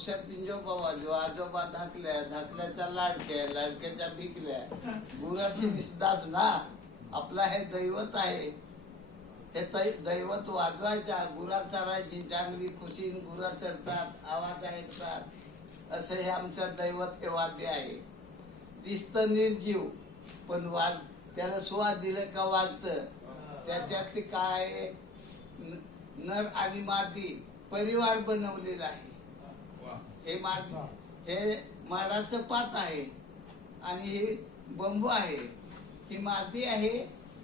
Nausea पिंजोबा वाजो, आजोबा धाकल्या, धाकल्याच्या लाडक्या, लाडक्याच्या भिकल्या, गुराशी विसदास ना. आपला हे दैवत आहे. हे दैवत वाजवायच्या, गुरा चरायची, चांगली खुशीन गुरा चरतात, आवाज ऐकतात. असं हे आमचं दैवत हे वाद्य आहे. दिसतं निर्जीव पण त्याला स्वाद दिलं का वाजतं. त्याच्यात काय नर आणि मादी परिवार बनवलेला आहे. हे माडाचं पात आहे आणि हे बंबू आहे. ही मादी आहे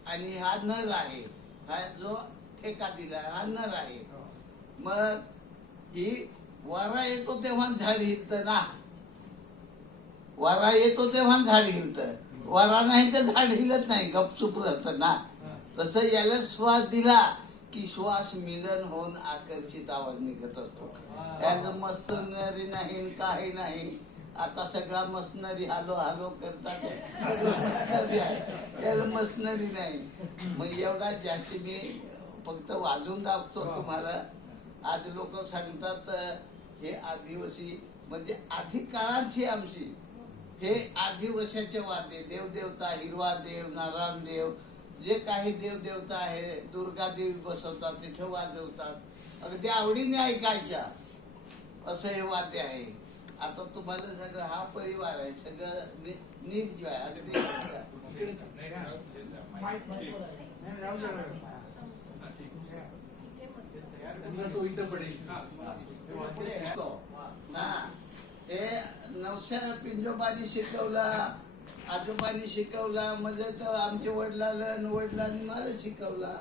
आणि हा नर आहे. हा जो ठेका दिला हा नर आहे. मग ही वारा येतो तेव्हा झाड हिलत ना. वारा येतो तेव्हा झाड हिलत. वारा नाही तर झाड हिलत नाही, गपचूप राहत ना. तसं याला श्वास दिला की श्वास मिलन होऊन आकर्षित आवाज निघत असतो. याला मस्तनरी नाही काही नाही. आता सगळा मशनरी हालो हालो करतात, मशनरी आहे. याला मशनरी नाही. मग एवढा जास्ती मी फक्त वाजून दाखवतो तुम्हाला. आज लोक सांगतात हे आदिवासी म्हणजे आधी काळाची आमची हे आदिवासाचे वाद्य. देवदेवता, हिरवा देव, नारायण देव, जे काही देवदेवता आहे, दुर्गा देवी बसवतात तिथे वाजवतात. अगदी आवडीने ऐकायच्या. असं हे वाद्य आहे. आता तुम्हाला सगळं हा परिवार आहे, सगळं निर्जीव आहे. अगदी हे नवशा पिंजोबानी शिकवला, आजोबांनी शिकवला, म्हणजे तर आमच्या वडिलांनी मला शिकवला.